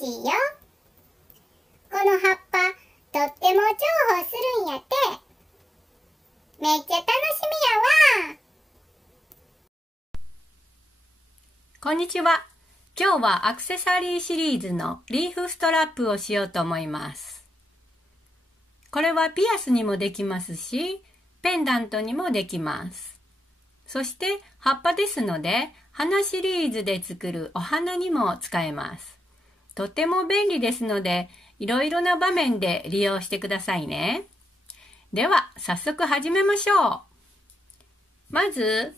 しいよ。この葉っぱとっても重宝するんやて。めっちゃ楽しみやわ。こんにちは。今日はアクセサリーシリーズのリーフストラップをしようと思います。これはピアスにもできますし、ペンダントにもできます。そして葉っぱですので、花シリーズで作るお花にも使えます。とても便利ですので、いろいろな場面で利用してくださいね。では、早速始めましょう。まず、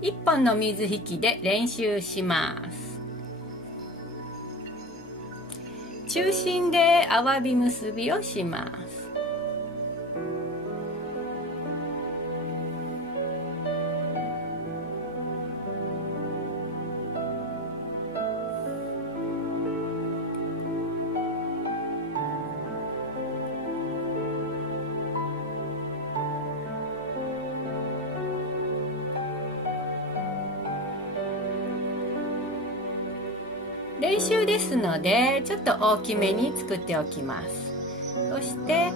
1本の水引きで練習します。中心でアワビ結びをします。練習ですのでちょっと大きめに作っておきます。そして、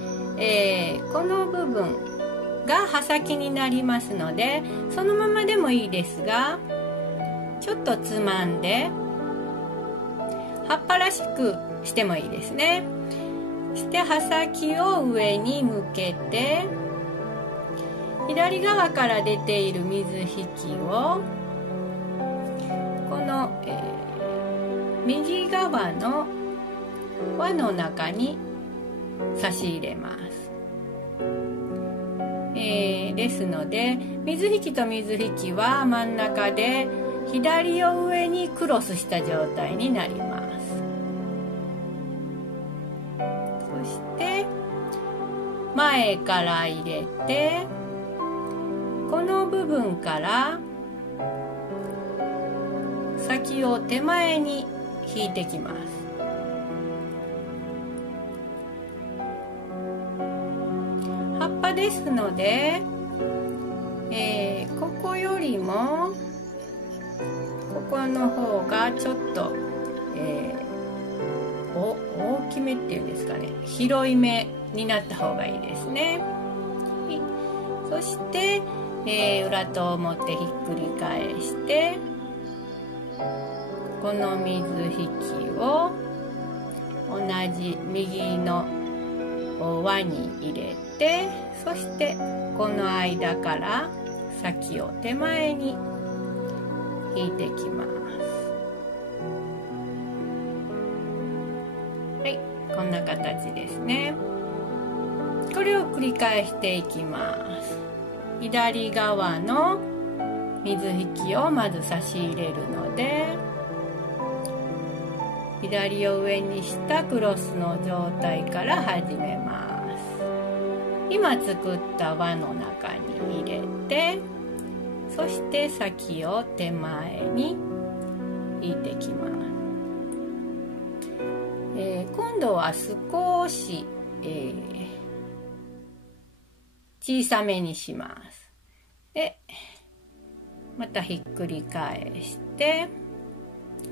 この部分が刃先になりますのでそのままでもいいですがちょっとつまんで葉っぱらしくしてもいいですね。そして刃先を上に向けて左側から出ている水引きをこの、右側の輪の中に差し入れます。ですので水引きと水引きは真ん中で左を上にクロスした状態になります。そして前から入れてこの部分から先を手前に引いてきます。葉っぱですので、ここよりもここの方がちょっと、大きめっていうんですかね、広い目になった方がいいですね。そして、裏と表ひっくり返してこの水引きを同じ右の輪に入れてそしてこの間から先を手前に引いていきます。はい、こんな形ですね。これを繰り返していきます。左側の水引きをまず差し入れるので左を上にしたクロスの状態から始めます。今作った輪の中に入れてそして先を手前に引いてきます。今度は少し、小さめにします。でまたひっくり返して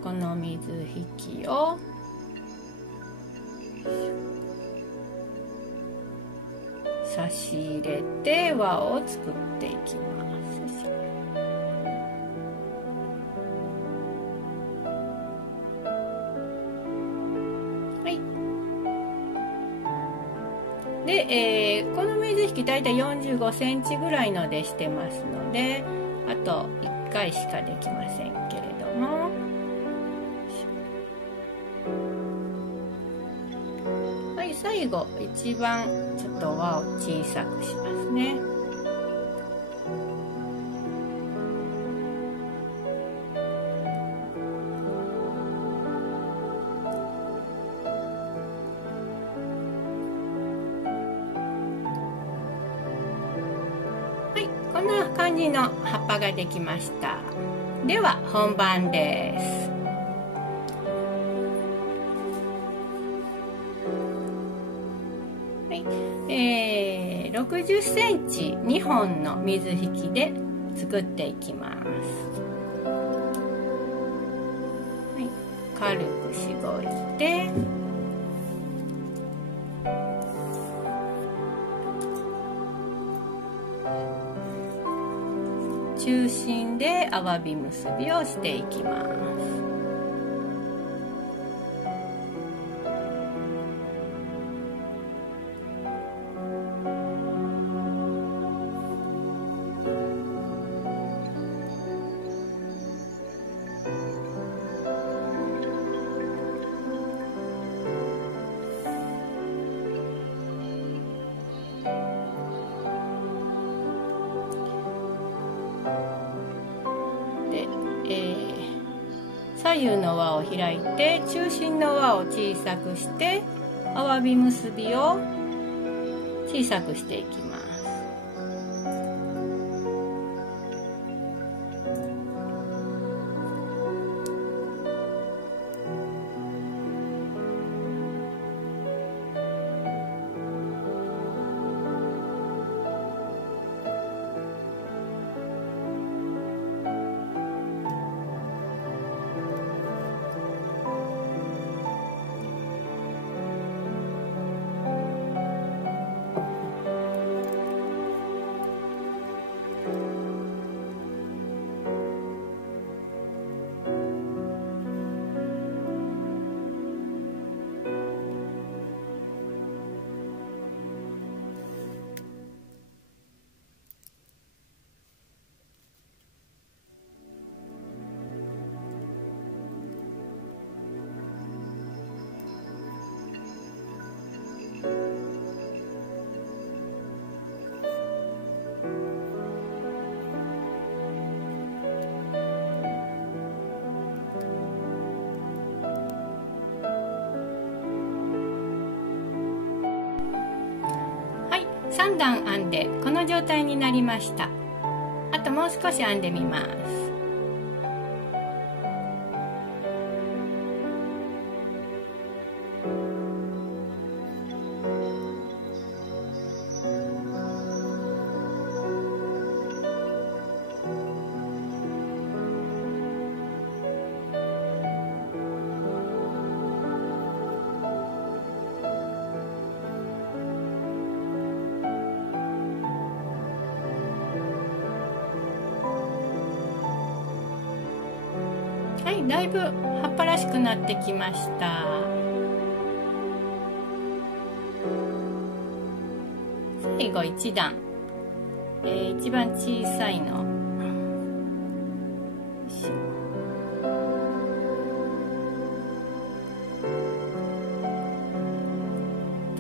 この水引きを差し入れて輪を作っていきます。はい。で、この水引きだいたい45センチぐらいのでしてますのであと1回しかできませんけれども最後一番ちょっと輪を小さくしますね。はい、こんな感じの葉っぱができました。では本番です。60センチ2本の水引きで作っていきます。はい、軽く絞って、中心でアワビ結びをしていきます。左右の輪を開いて中心の輪を小さくしてアワビ結びを小さくしていきます。3段編んでこの状態になりました。あともう少し編んでみます。はい、だいぶ葉っぱらしくなってきました。最後1段、一番小さいの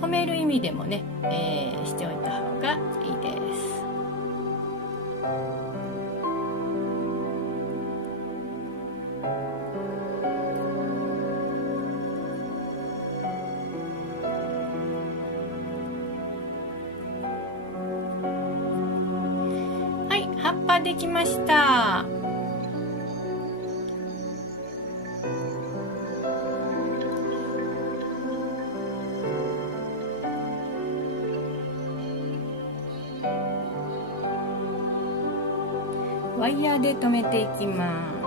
止める意味でもね、しておいた方がいいです。葉っぱできました。ワイヤーで留めていきます。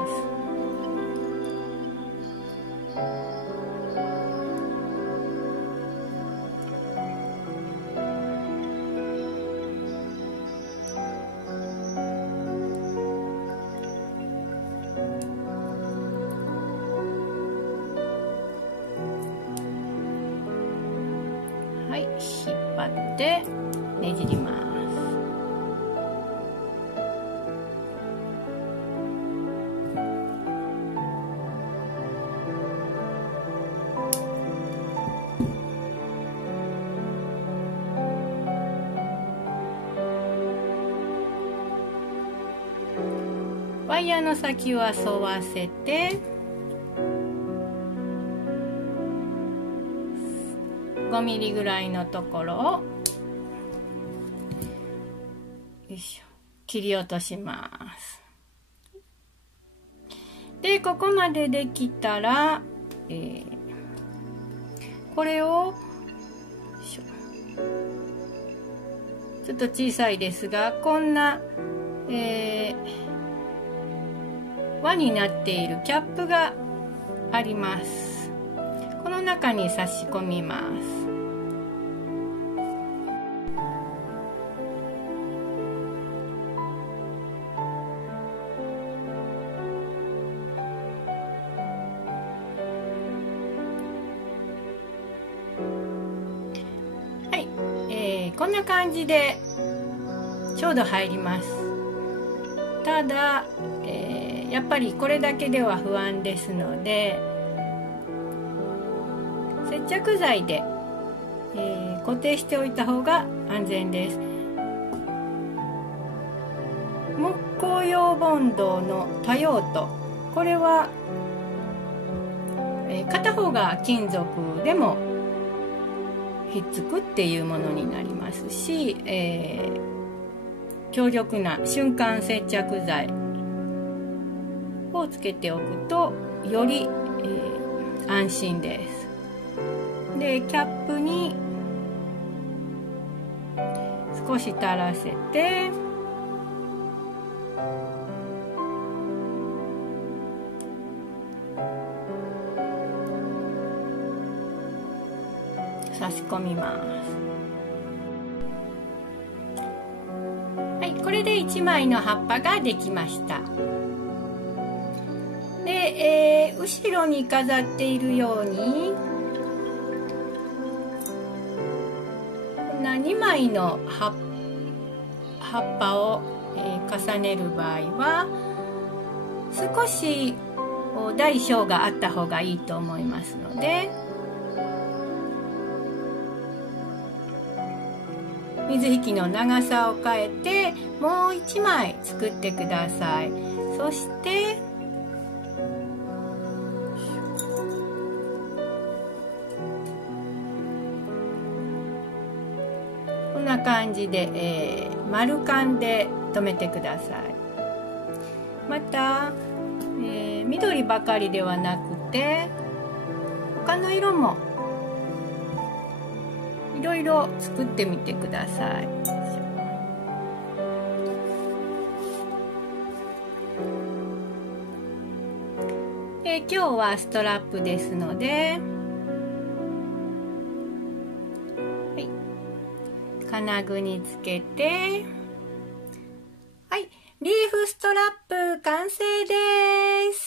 はい、引っ張ってねじります。ワイヤーの先は沿わせて5ミリぐらいのところをよいしょ切り落とします。でここまでできたら、これをちょっと小さいですがこんな、輪になっているキャップがあります。この中に差し込みます。はい、こんな感じでちょうど入ります。ただ、やっぱりこれだけでは不安ですので、接着剤で、固定しておいた方が安全です。木工用ボンドの多用途、これは、片方が金属でもひっつくっていうものになりますし、強力な瞬間接着剤をつけておくとより、安心です。で、キャップに少し垂らせて、差し込みます。はい、これで1枚の葉っぱができました。で、後ろに飾っているようにこんな2枚の葉っぱを、重ねる場合は少し大小があった方がいいと思いますので、水引の長さを変えてもう1枚作ってください。そしてこんな感じで、丸カンで留めてください。また、緑ばかりではなくて他の色もいろいろ作ってみてください。今日はストラップですので、はい、金具につけて、はい、リーフストラップ完成です。